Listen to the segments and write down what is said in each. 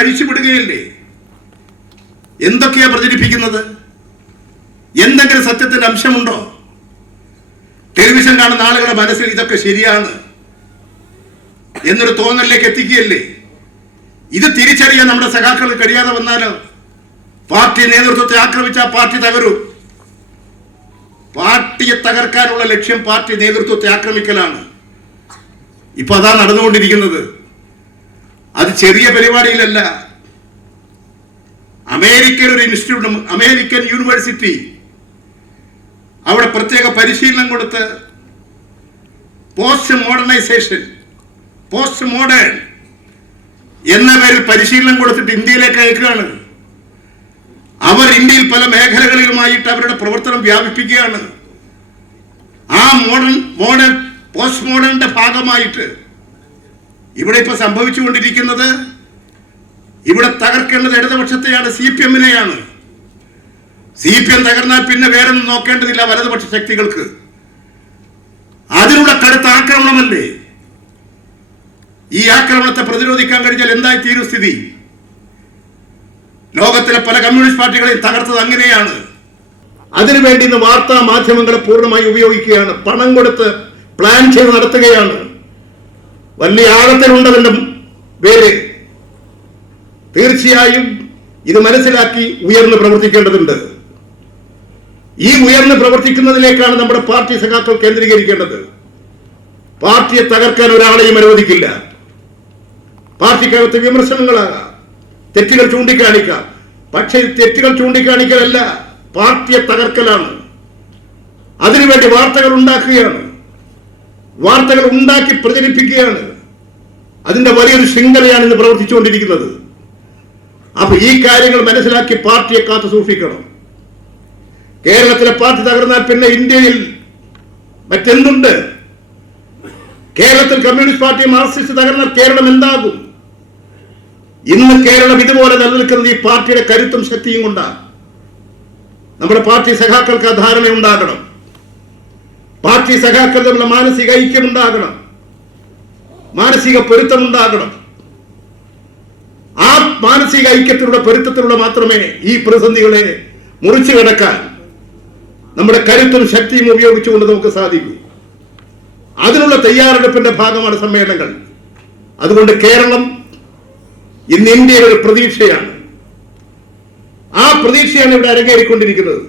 അഴിച്ചുവിടുകയല്ലേ? എന്തൊക്കെയാ പ്രചരിപ്പിക്കുന്നത്? എന്തെങ്കിലും സത്യത്തിന്റെ അംശമുണ്ടോ? ടെലിവിഷൻ കാണുന്ന ആളുകളുടെ മനസ്സിൽ ഇതൊക്കെ ശരിയാണ് എന്നൊരു തോന്നലിലേക്ക് എത്തിക്കുകയല്ലേ? ഇത് തിരിച്ചറിയാൻ നമ്മുടെ സഖാക്കൾക്ക് കഴിയാതെ വന്നാലോ? പാർട്ടി നേതൃത്വത്തെ ആക്രമിച്ച പാർട്ടി തകരും. പാർട്ടിയെ തകർക്കാനുള്ള ലക്ഷ്യം പാർട്ടി നേതൃത്വത്തെ ആക്രമിക്കലാണ്. ഇപ്പൊ അതാ നടന്നുകൊണ്ടിരിക്കുന്നത്. അത് ചെറിയ പരിപാടിയിലല്ല. അമേരിക്കൻ ഒരു ഇൻസ്റ്റിറ്റ്യൂട്ട് അമേരിക്കൻ യൂണിവേഴ്സിറ്റി അവിടെ പ്രത്യേക പരിശീലനം കൊടുത്ത് പോസ്റ്റ് മോഡേണൈസേഷൻ പോസ്റ്റ് മോഡേൺ എന്ന പേരിൽ പരിശീലനം കൊടുത്തിട്ട് ഇന്ത്യയിലേക്ക് അയക്കുകയാണ്. അവർ ഇന്ത്യയിൽ പല മേഖലകളിലുമായിട്ട് അവരുടെ പ്രവർത്തനം വ്യാപിപ്പിക്കുകയാണ്. ആ മോഡേൺ മോഡേൺ പോസ്റ്റ് മോഡേണിന്റെ ഭാഗമായിട്ട് ഇവിടെ ഇപ്പൊ സംഭവിച്ചുകൊണ്ടിരിക്കുന്നത് ഇവിടെ തകർക്കേണ്ടത് ഇടതുപക്ഷത്തെയാണ് സി പി എമ്മിനെയാണ്. സി പി എം തകർന്നാൽ പിന്നെ വേറൊന്നും നോക്കേണ്ടതില്ല വലതുപക്ഷ ശക്തികൾക്ക്. അതിനുള്ള കടുത്ത ആക്രമണമല്ലേ? ഈ ആക്രമണത്തെ പ്രതിരോധിക്കാൻ കഴിഞ്ഞാൽ എന്തായി തീരും സ്ഥിതി? ലോകത്തിലെ പല കമ്മ്യൂണിസ്റ്റ് പാർട്ടികളെയും തകർത്തത് അങ്ങനെയാണ്. അതിനുവേണ്ടി ഇന്ന് വാർത്താ മാധ്യമങ്ങളെ പൂർണമായി ഉപയോഗിക്കുകയാണ്. പണം കൊടുത്ത് പ്ലാൻ ചെയ്ത് നടത്തുകയാണ്. വലിയ ആഴത്തിലുണ്ടതിന്റെ പേര്. തീർച്ചയായും ഇത് മനസ്സിലാക്കി ഉയർന്ന് പ്രവർത്തിക്കേണ്ടതുണ്ട്. ഈ ഉയർന്ന് പ്രവർത്തിക്കുന്നതിലേക്കാണ് നമ്മുടെ പാർട്ടി സഖാക്കൾ കേന്ദ്രീകരിക്കേണ്ടത്. പാർട്ടിയെ തകർക്കാൻ ഒരാളെയും അനുവദിക്കില്ല. പാർട്ടിക്കകത്ത് വിമർശനങ്ങളാകാം. തെറ്റുകൾ ചൂണ്ടിക്കാണിക്കാം. പക്ഷേ തെറ്റുകൾ ചൂണ്ടിക്കാണിക്കലല്ല പാർട്ടിയെ തകർക്കലാണ്. അതിനുവേണ്ടി വാർത്തകൾ ഉണ്ടാക്കുകയാണ്. വാർത്തകൾ ഉണ്ടാക്കി പ്രചരിപ്പിക്കുകയാണ്. അതിന്റെ വലിയൊരു ശൃംഖലയാണ് ഇന്ന് പ്രവർത്തിച്ചുകൊണ്ടിരിക്കുന്നത്. അപ്പൊ ഈ കാര്യങ്ങൾ മനസ്സിലാക്കി പാർട്ടിയെ കാത്തു സൂക്ഷിക്കണം. കേരളത്തിലെ പാർട്ടി തകർന്നാൽ പിന്നെ ഇന്ത്യയിൽ മറ്റെന്തുണ്ട്? കേരളത്തിൽ കമ്മ്യൂണിസ്റ്റ് പാർട്ടി മാർക്സിസ്റ്റ് തകർന്നാൽ കേരളം എന്താകും? ഇന്ന് കേരളം ഇതുപോലെ നിലനിൽക്കുന്നത് ഈ പാർട്ടിയുടെ കരുത്തും ശക്തിയും കൊണ്ടാണ്. നമ്മുടെ പാർട്ടി സഖാക്കൾക്ക് ആ ധാരണ ഉണ്ടാകണം പാർട്ടി സഖാക്കൾ തമ്മിലുള്ള മാനസിക ഐക്യം ഉണ്ടാകണം. മാനസിക പൊരുത്തമുണ്ടാകണം. ആ മാനസിക ഐക്യത്തിലൂടെ പൊരുത്തത്തിലൂടെ മാത്രമേ ഈ പ്രതിസന്ധികളെ മുറിച്ചു കിടക്കാൻ നമ്മുടെ കരുത്തും ശക്തിയും ഉപയോഗിച്ചുകൊണ്ട് നമുക്ക് സാധിക്കൂ. അതിനുള്ള തയ്യാറെടുപ്പിന്റെ ഭാഗമാണ് സമ്മേളനങ്ങൾ. അതുകൊണ്ട് കേരളം ഇന്ന് ഇന്ത്യയുടെ ഒരു പ്രതീക്ഷയാണ്. ആ പ്രതീക്ഷയാണ് ഇവിടെ അരങ്ങേറിക്കൊണ്ടിരിക്കുന്നത്.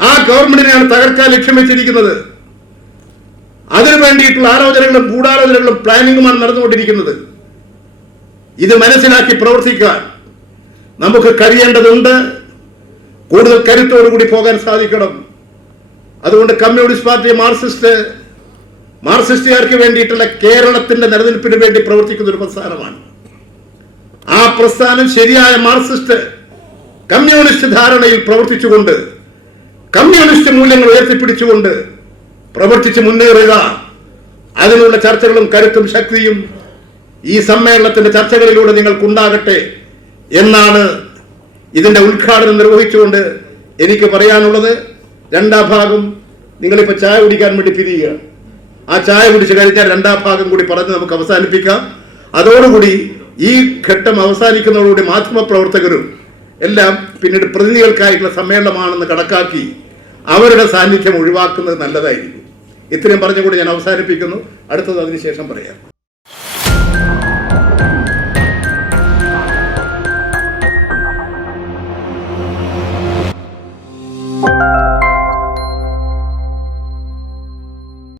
ആ ഗവൺമെന്റിനെയാണ് തകർക്കാൻ ലക്ഷ്യം വെച്ചിരിക്കുന്നത്. അതിനു വേണ്ടിയിട്ടുള്ള ആലോചനകളും ഗൂഢാലോചനകളും പ്ലാനിങ്ങുമാണ് നടന്നുകൊണ്ടിരിക്കുന്നത്. ഇത് മനസ്സിലാക്കി പ്രവർത്തിക്കാൻ നമുക്ക് കഴിയേണ്ടതുണ്ട്. കൂടുതൽ കരുത്തോടുകൂടി പോകാൻ സാധിക്കണം. അതുകൊണ്ട് കമ്മ്യൂണിസ്റ്റ് പാർട്ടി മാർക്സിസ്റ്റ് മാർക്സിസ്റ്റുകാർക്ക് വേണ്ടിയിട്ടുള്ള കേരളത്തിന്റെ നിലനിൽപ്പിന് വേണ്ടി പ്രവർത്തിക്കുന്ന ഒരു പ്രസ്ഥാനമാണ്. ആ പ്രസ്ഥാനം ശരിയായ മാർക്സിസ്റ്റ് കമ്മ്യൂണിസ്റ്റ് ധാരണയിൽ പ്രവർത്തിച്ചുകൊണ്ട് കമ്മ്യൂണിസ്റ്റ് മൂല്യങ്ങൾ ഉയർത്തിപ്പിടിച്ചുകൊണ്ട് പ്രവർത്തിച്ച് മുന്നേറുക. അതിനുള്ള ചർച്ചകളും കരുത്തും ശക്തിയും ഈ സമ്മേളനത്തിന്റെ ചർച്ചകളിലൂടെ നിങ്ങൾക്കുണ്ടാകട്ടെ എന്നാണ് ഇതിന്റെ ഉദ്ഘാടനം നിർവഹിച്ചുകൊണ്ട് എനിക്ക് പറയാനുള്ളത്. രണ്ടാം ഭാഗം നിങ്ങളിപ്പോ ചായ കുടിക്കാൻ വേണ്ടി പിരിയുക. ആ ചായ കുടിച്ച് കഴിഞ്ഞാൽ രണ്ടാം ഭാഗം കൂടി പറഞ്ഞ് നമുക്ക് അവസാനിപ്പിക്കാം. അതോടുകൂടി ഈ ഘട്ടം അവസാനിക്കുന്നതോടുകൂടി മാധ്യമപ്രവർത്തകരും എല്ലാം പിന്നീട് പ്രതിനിധികൾക്കായിട്ടുള്ള സമ്മേളനമാണെന്ന് കണക്കാക്കി അവരുടെ സാന്നിധ്യം ഒഴിവാക്കുന്നത് നല്ലതായിരിക്കും. ഇത്രയും പറഞ്ഞുകൂടി ഞാൻ അവസാനിപ്പിക്കുന്നു. അടുത്തത് അതിനുശേഷം പറയാം.